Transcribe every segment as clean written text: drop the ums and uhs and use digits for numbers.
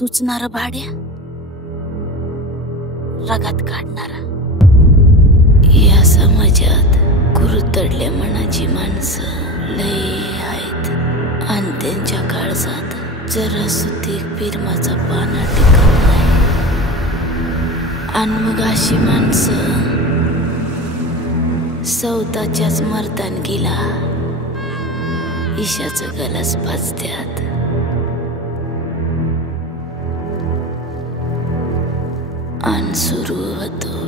तूच ना रे भाड्या, रगात काढणारा. या समाजात कुरतडल्या मनाची माणसं लई आहेत आणि त्यांच्या काळजात जरा सुद्धा पिरमाचा पाना टिकत नाही. आणि मग अशी माणसं स्वतःच्याच मर्दानगीला ईशाचं गलास पाजत्यात. आणि सुरू होतो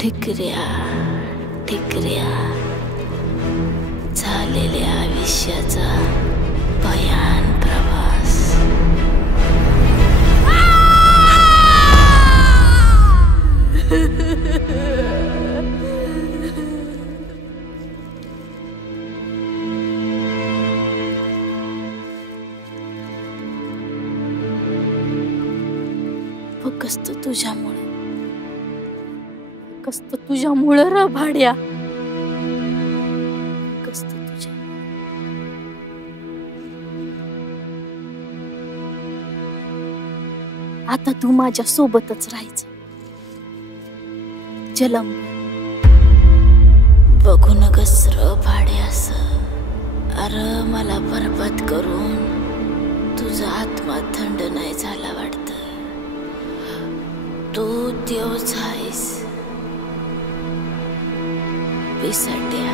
ठिकऱ्या ठिकऱ्या झालेल्या आयुष्याचा भयान प्रवास. फक्त तुझ्यामुळे, फक्त तुझ्यामुळे रे भाड्या, फक्त तुझ्या. आता तू माझ्या सोबतच राहायचं. जलम बघू नगस र भाड्या असं. अरे मला बरबाद करून तुझा आत्मा थंड नाही झाला वाटत. तू देवच आहेस पिसाट्या.